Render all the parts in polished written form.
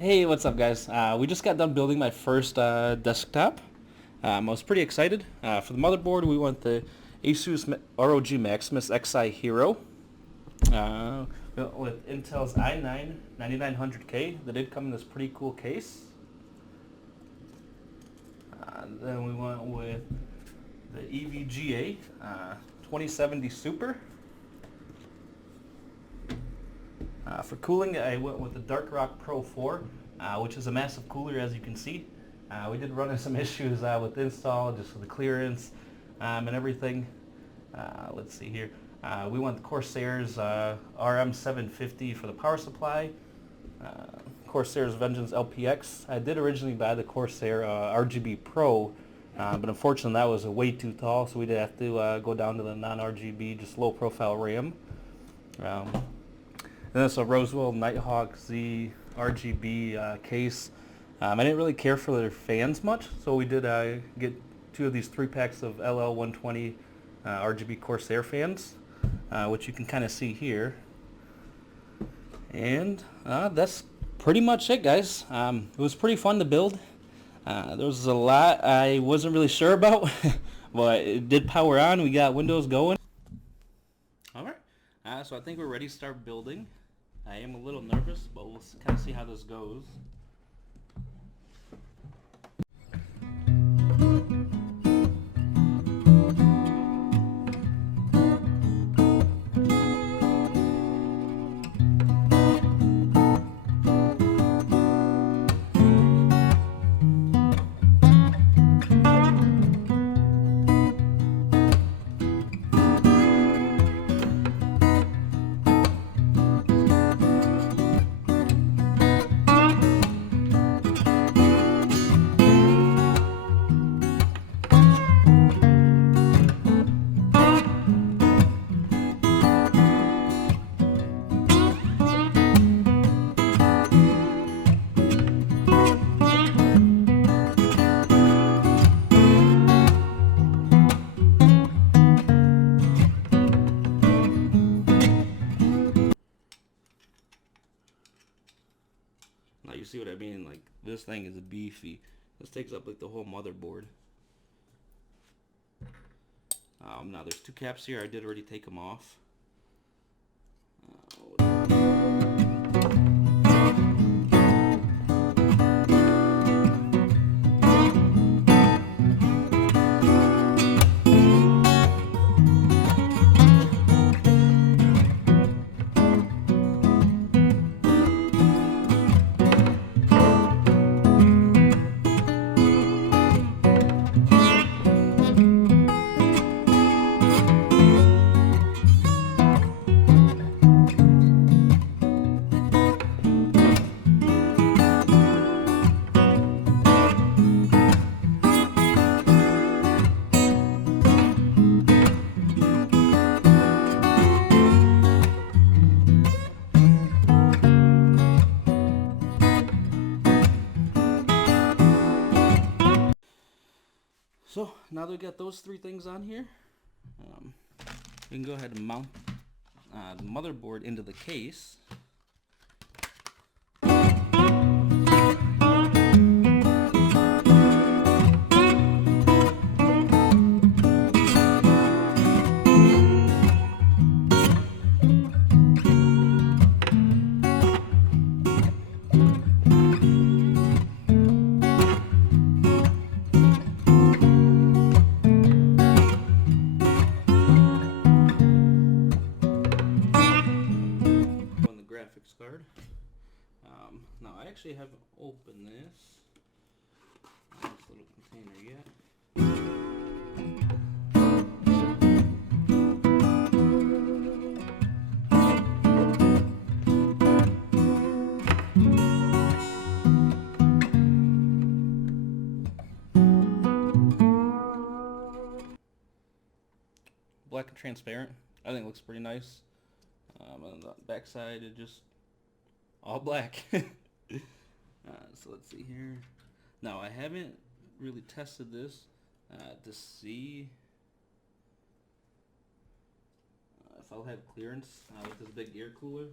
Hey, what's up guys? We just got done building my first desktop. I was pretty excited. For the motherboard, we went the ASUS ROG Maximus Xi Hero with Intel's i9-9900K. That did come in this pretty cool case. Then we went with the EVGA 2070 Super. For cooling, I went with the Dark Rock Pro 4, which is a massive cooler, as you can see. We did run into some issues with install, just with the clearance and everything. Let's see here. We went with Corsair's RM750 for the power supply. Corsair's Vengeance LPX. I did originally buy the Corsair RGB Pro, but unfortunately that was way too tall, so we did have to go down to the non-RGB, just low profile RAM. And that's a Roswell Nighthawk Z RGB case. I didn't really care for their fans much, so we did get two of these 3-packs of LL120 RGB Corsair fans, which you can kind of see here. And that's pretty much it, guys. It was pretty fun to build. There was a lot I wasn't really sure about, but it did power on. We got Windows going. Alright, so I think we're ready to start building. I am a little nervous, but we'll kind of see how this goes. Now you see what I mean, like this thing is beefy. This takes up like the whole motherboard. Now there's two caps here. I did already take them off. So now that we got those three things on here, we can go ahead and mount the motherboard into the case. Card. Now I actually haven't opened this little container yet. Black and transparent. I think it looks pretty nice. On the back side, it just all black. So let's see here. Now I haven't really tested this to see if I'll have clearance with this big air cooler.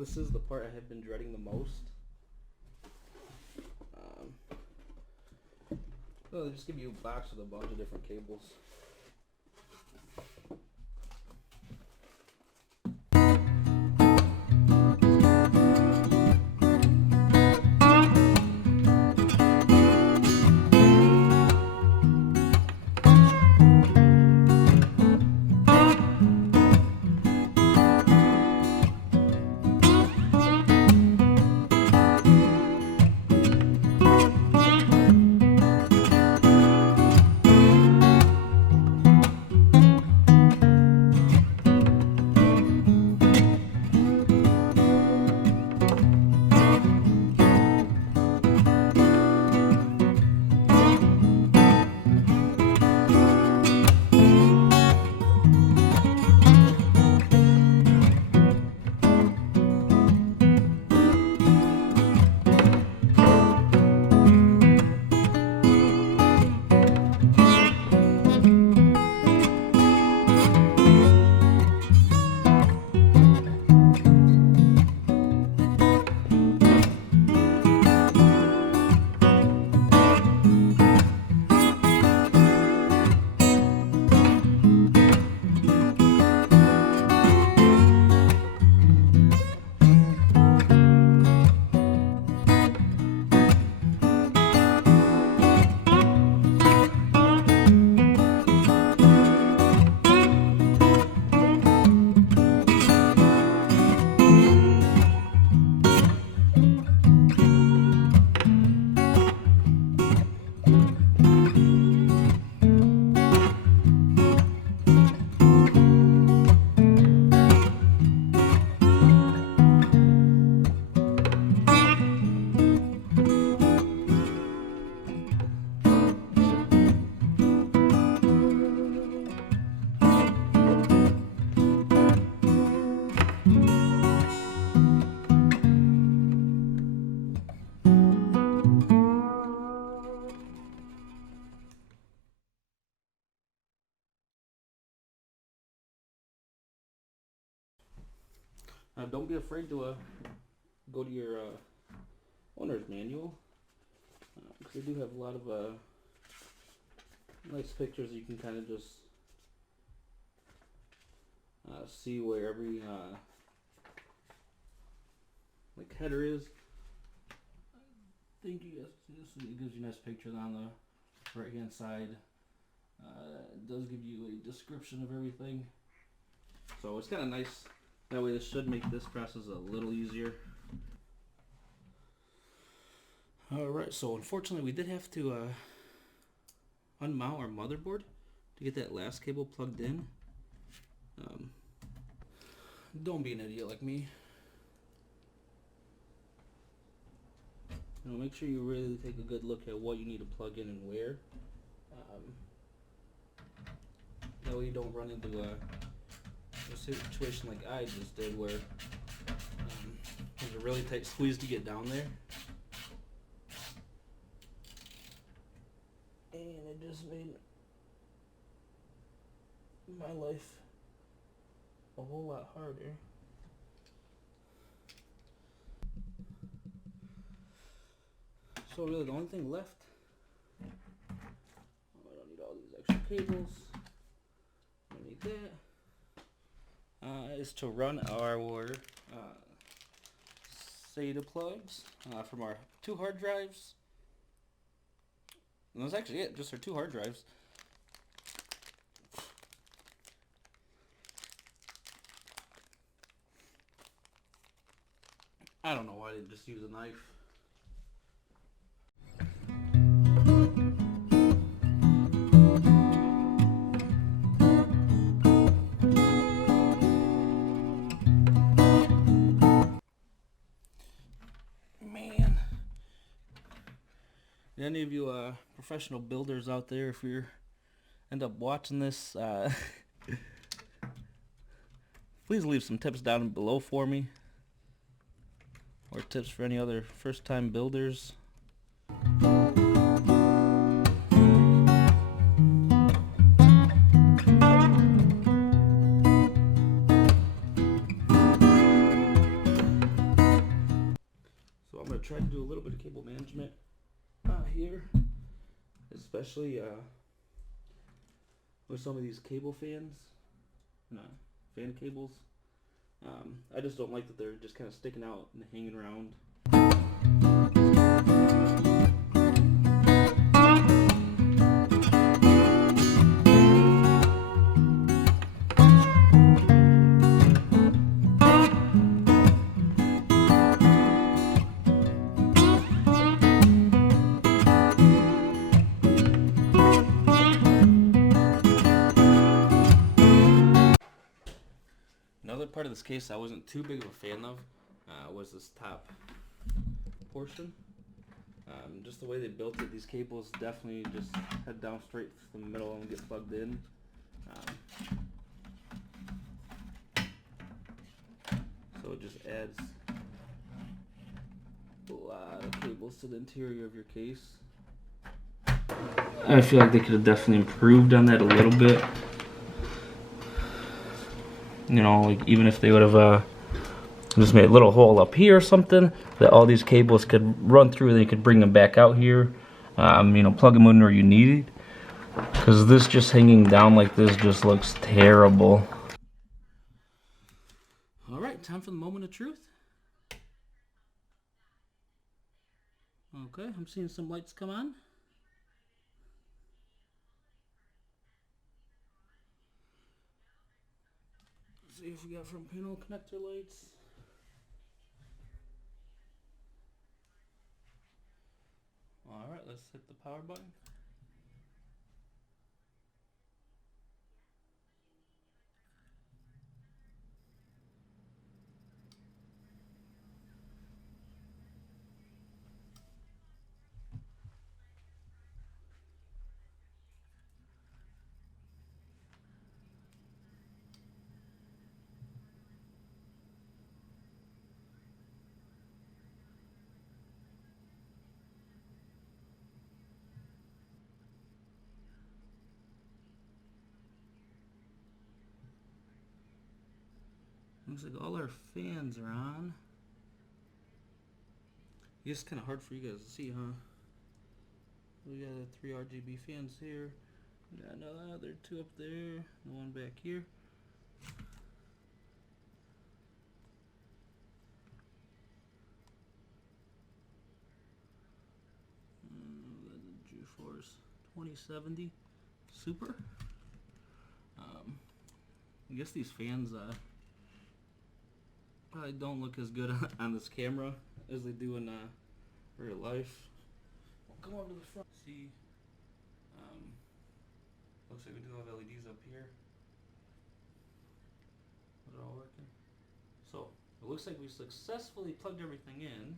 this is the part I have been dreading the most. Well, they just give you a box with a bunch of different cables. Don't be afraid to go to your owner's manual, because they do have a lot of nice pictures. You can kind of just see where every like header is. I think you guys see this. It gives you a nice picture on the right hand side. It does give you a description of everything, so it's kind of nice. That way this should make this process a little easier. Alright, so unfortunately we did have to unmount our motherboard to get that last cable plugged in. Don't be an idiot like me. Make sure you really take a good look at what you need to plug in and where. That way you don't run into a situation like I just did, where there's a really tight squeeze to get down there, and it just made my life a whole lot harder. So really the only thing left, I don't need all these extra cables, I don't need that. Is to run our SATA plugs from our 2 hard drives. And that's actually it, just our 2 hard drives. I don't know why I didn't just use a knife. Any of you professional builders out there, if you end up watching this, please leave some tips down below for me, or tips for any other first-time builders. tried to do a little bit of cable management here, especially with some of these cable fans, fan cables. I just don't like that they're just kind of sticking out and hanging around. Another part of this case I wasn't too big of a fan of was this top portion. Just the way they built it, these cables definitely just head down straight to the middle and get plugged in. So it just adds a lot of cables to the interior of your case. I feel like they could have definitely improved on that a little bit. You know, like even if they would have just made a little hole up here or something that all these cables could run through, then you could bring them back out here. You know, plug them in where you need it. Because this just hanging down like this just looks terrible. Alright, time for the moment of truth. Okay, I'm seeing some lights come on. See if we got front panel connector lights. Alright, let's hit the power button. Looks like all our fans are on. It's kind of hard for you guys to see, huh? We got 3 RGB fans here. We got another 2 up there, and 1 back here. The GeForce 2070 Super. I guess these fans probably don't look as good on this camera as they do in real life. We'll come over to the front. See, looks like we do have LEDs up here. They're all working. So it looks like we successfully plugged everything in.